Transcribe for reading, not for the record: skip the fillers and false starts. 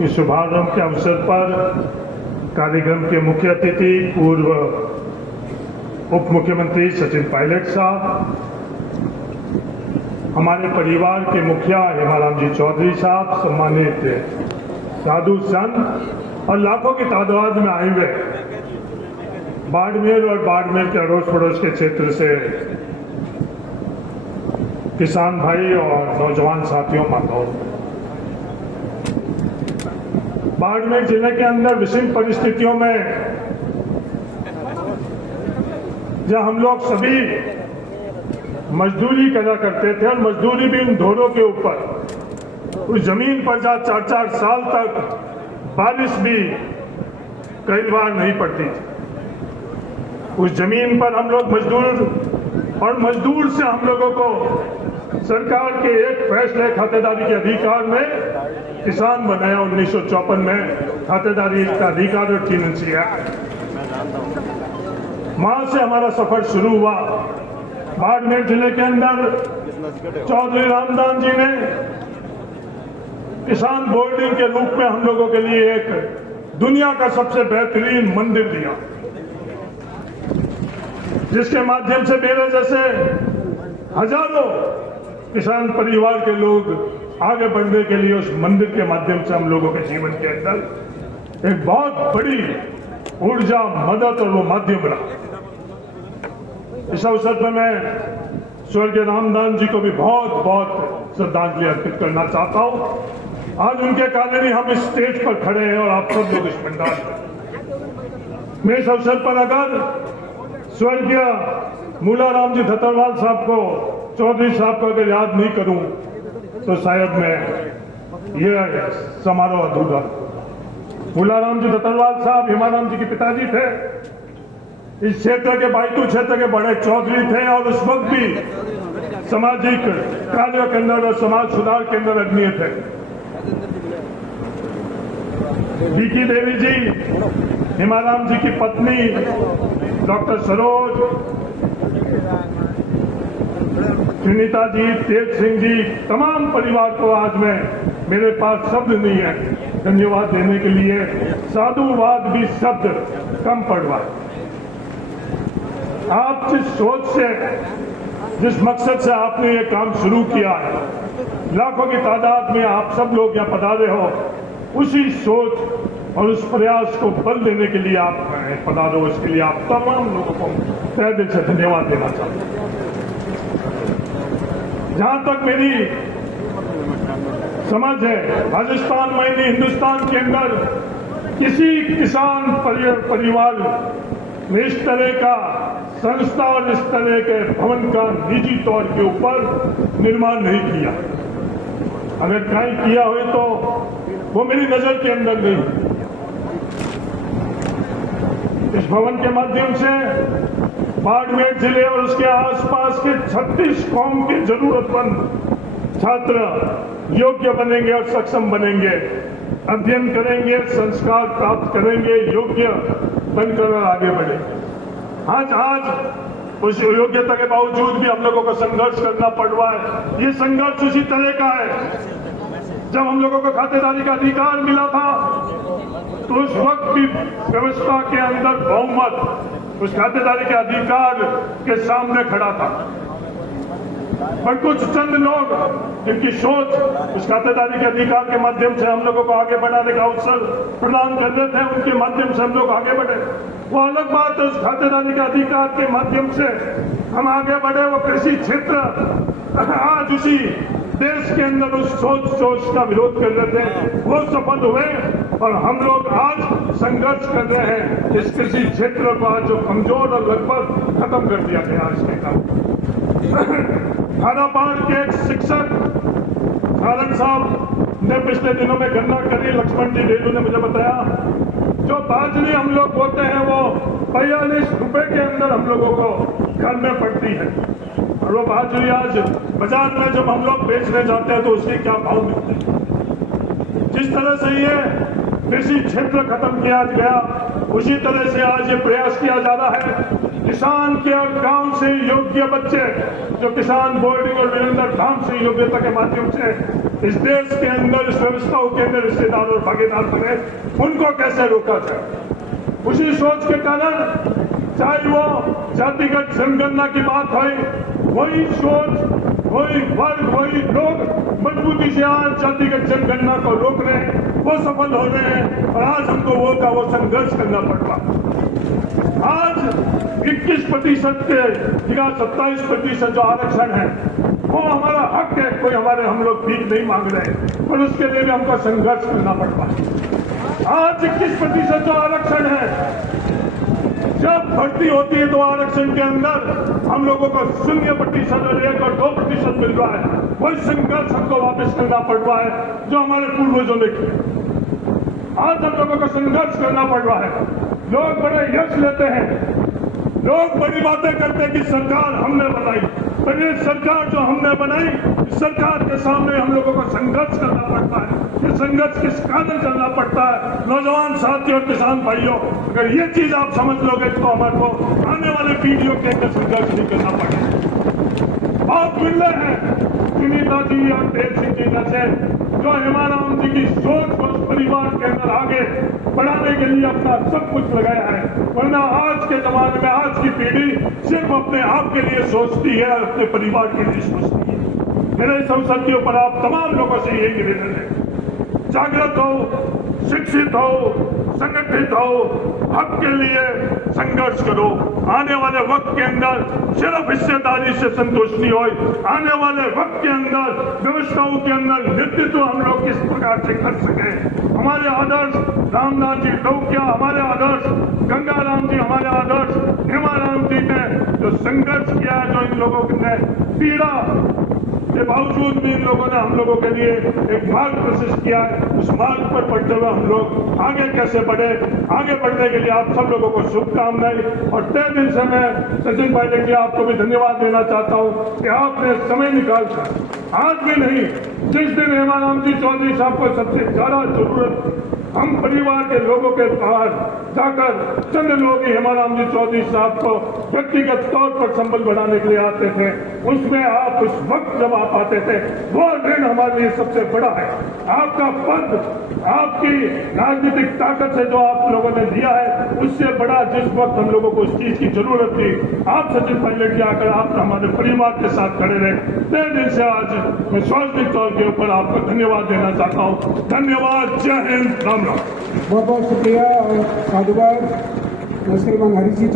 इस शुभारंभ के अवसर पर कार्यक्रम के मुख्य अतिथि पूर्व उप मुख्यमंत्री सचिन पायलट साहब, हमारे परिवार के मुखिया हेमाराम जी चौधरी साहब, सम्मानित साधु संत और लाखों की तादाद में आए हुए बाड़मेर और बाड़मेर के अड़ोस पड़ोस के क्षेत्र से किसान भाई और नौजवान साथियों, माताओं, बाड़मेर जिले के अंदर विषम परिस्थितियों में जब हम लोग सभी मजदूरी करा करते थे और मजदूरी भी उन ढोरों के ऊपर, उस जमीन पर जहाँ 4-4 साल तक बारिश भी कई बार नहीं पड़ती थी, उस जमीन पर हम लोग मजदूर से हम लोगों को सरकार के एक फैसले खातेदारी के अधिकार में किसान बनाया। 1954 में खातेदारी का अधिकार और टीएनसी एक्ट, वहां से हमारा सफर शुरू हुआ। बाड़मेर जिले के अंदर चौधरी रामदान जी ने किसान बोर्डिंग के रूप में हम लोगों के लिए एक दुनिया का सबसे बेहतरीन मंदिर दिया, जिसके माध्यम से मेरे जैसे हजारों किसान परिवार के लोग आगे बढ़ने के लिए उस मंदिर के माध्यम से हम लोगों के जीवन के अंदर एक बहुत बड़ी ऊर्जा, मदद और वो माध्यम रहा। इस अवसर पर मैं स्वर्गीय रामदान जी को भी बहुत बहुत श्रद्धांजलि अर्पित करना चाहता हूं। आज उनके कारण ही हम इस स्टेज पर खड़े हैं और आप सब लोग इस पंडाल में। मैं इस अवसर पर अगर स्वर्गीय मूलाराम जी धतरवाल साहब को, चौधरी साहब को अगर याद नहीं करूं तो शायद मैं ये समारोह अधूरा। मूलाराम जी धतरवाल साहब हेमाराम जी के पिताजी थे, इस क्षेत्र के बाइतू क्षेत्र के बड़े चौधरी थे और उस वक्त भी सामाजिक कार्यों के अंदर और समाज सुधार के अंदर अग्रणी थे। बीकी देवी जी, हेमाराम जी की पत्नी डॉक्टर सरोज, सुनीता जी, तेज सिंह जी, तमाम परिवार को आज मैं, मेरे पास शब्द नहीं है धन्यवाद देने के लिए, साधुवाद भी शब्द कम पड़वा। आप जिस सोच से, जिस मकसद से आपने ये काम शुरू किया है, लाखों की तादाद में आप सब लोग यहाँ पधारे हो, उसी सोच और उस प्रयास को बल देने के लिए आप पधारो, इसके लिए आप तमाम लोगों को तहे दिल से धन्यवाद देना चाहता हूं। जहां तक मेरी समझ है, राजस्थान में नहीं, हिंदुस्तान के अंदर किसी किसान परिवार में इस तरह का संस्था और इस तरह के भवन का निजी तौर के ऊपर निर्माण नहीं किया। अगर कहीं किया हो तो वो मेरी नजर के अंदर नहीं। इस भवन के माध्यम से बाड़मेर जिले और उसके आसपास के 36 कौम के जरूरतमंद छात्र योग्य बनेंगे और सक्षम बनेंगे, अध्ययन करेंगे, संस्कार प्राप्त करेंगे, योग्य बनकर आगे बढ़ेंगे। आज उस योग्यता के बावजूद भी हम लोगों को संघर्ष करना पड़ रहा है। ये संघर्ष उसी तरह का है जब हम लोगों को खातेदारी का अधिकार मिला था, तो उस वक्त भी व्यवस्था के अंदर बहुमत उस खातेदारी के अधिकार के सामने खड़ा था। पर कुछ चंद लोग जिनकी सोच उस खातेदारी के अधिकार के माध्यम से हम लोगों को आगे बढ़ाने का अवसर प्रदान कर रहे थे, उनके माध्यम से हम लोग आगे बढ़े। वो अलग बात है, उस खातेदारी के अधिकार के माध्यम से हम आगे बढ़े। वो कृषि क्षेत्र आज उसी देश के अंदर उस सोच का विरोध कर रहे थे, वो सफल हुए और हम लोग आज संघर्ष कर रहे हैं। इस कृषि क्षेत्र को आज जो कमजोर और लगभग खत्म कर दिया गया आज के काम। खानापाड़ के एक शिक्षक सारंग साहब ने पिछले दिनों में गन्ना करी, लक्ष्मण जी रेडू ने मुझे बताया, जो बाजरी हम लोग बोते हैं वो 45 रुपए के अंदर हम लोगों को घर में पड़ती है। और वो बाजरी आज बाजार में जब हम लोग बेचने जाते हैं तो उसके क्या भाव मिलते हैं। जिस तरह से ये कृषि क्षेत्र खत्म किया गया, उसी तरह से आज ये प्रयास किया जा रहा है किसान के और गांव से योग्य बच्चे जो किसान बोर्डिंग और निरंतर धाम से योग्यता के माध्यम से इस देश के अंदर, इस व्यवस्थाओं के अंदर हिस्सेदार और भागीदार बने, उनको कैसे रोका जाए। उसी सोच के कारण चाहे वो जातिगत जनगणना की बात है, वही सोच, वही वर्ग, वही लोग मजबूती से आज जातिगत जनगणना को रोक रहे हैं, वो सफल हो रहे हैं और आज हमको वो का वो संघर्ष करना पड़ रहा। आज 21% के या 27% जो आरक्षण है वो हमारा हक है, कोई हम लोग भीख नहीं मांग रहे, पर उसके लिए भी हमको संघर्ष करना पड़ रहा है। आज 21% जो आरक्षण है, जब भर्ती होती है तो आरक्षण के अंदर हम लोगों को 0% और 1 और 2% मिल रहा है। वही संघर्ष हमको वापस करना पड़ रहा है जो हमारे पूर्वजों ने किया। आज हम लोगों को संघर्ष करना पड़ रहा है। लोग बड़े यश लेते हैं, लोग बड़ी बातें करते हैं कि सरकार हमने बनाई, पर ये सरकार जो हमने बनाई, इस सरकार के सामने हम लोगों को संघर्ष करना पड़ता है। ये संघर्ष किस कारण करना पड़ता है? नौजवान साथियों और किसान भाइयों, अगर ये चीज आप समझ लोगे तो हमारे को आने वाले पीढ़ियों के अंदर संघर्ष नहीं करना पड़ेगा। आप मिल रहे हैं सुनीता जी और देव सिंह जी जैसे जो हेमाराम जी की सोच को परिवार के अंदर आगे बढ़ाने के लिए अपना सब कुछ लगाया है, वरना आज के जमाने में आज की पीढ़ी सिर्फ अपने आप के लिए सोचती है और अपने परिवार के लिए सोचती है। मेरे इस अवसर के ऊपर आप तमाम लोगों से यही निवेदन है, जागृत हो, शिक्षित हो, संगठित हो, हक के लिए संघर्ष करो। आने वाले वक्त के अंदर सिर्फ हिस्सेदारी से संतुष्ट नहीं हो, आने वाले वक्त के अंदर व्यवस्थाओं के अंदर नेतृत्व हम लोग किस प्रकार से कर सके। हमारे आदर्श रामनाथ जी लौकिया, हमारे आदर्श गंगाराम जी, हमारे आदर्श हेमाराम जी ने जो संघर्ष किया है, जो इन लोगों ने पीड़ा के बावजूद भी इन लोगों ने हम लोगों के लिए एक मार्ग प्रशस्त किया है। उस मार्ग पर बढ़ते हुए हम लोग आगे कैसे बढ़े, आगे बढ़ने के लिए आप सब लोगों को शुभकामनाएं। और तय दिल से मैं सचिन पायलट जी आपको भी धन्यवाद देना चाहता हूं कि आपने समय निकालकर आज भी नहीं, जिस दिन हेमाराम जी चौधरी साहब को सबसे ज्यादा जरूरत हम परिवार के लोगों के बाहर जाकर चंद लोग ही हेमाराम जी चौधरी साहब को व्यक्तिगत तौर पर संबल बढ़ाने के लिए आते थे, उसमें आप उस वक्त जब आप आते थे, वो ऋण हमारे लिए सबसे बड़ा है। आपका पद, आपकी राजनीतिक ताकत से जो आप लोगों ने दिया है, उससे बड़ा जिस वक्त हम लोगों को उस चीज की जरूरत थी, आप सचिन पायलट जी आकर आप हमारे परिवार के साथ खड़े रहे। तय दिन से आज मैं स्वाभाविक तौर के ऊपर आपको धन्यवाद देना चाहता हूँ। धन्यवाद। जय हिंद। राम राम। बहुत बहुत शुक्रिया और साधुवाद। नमस्कार हरी जी।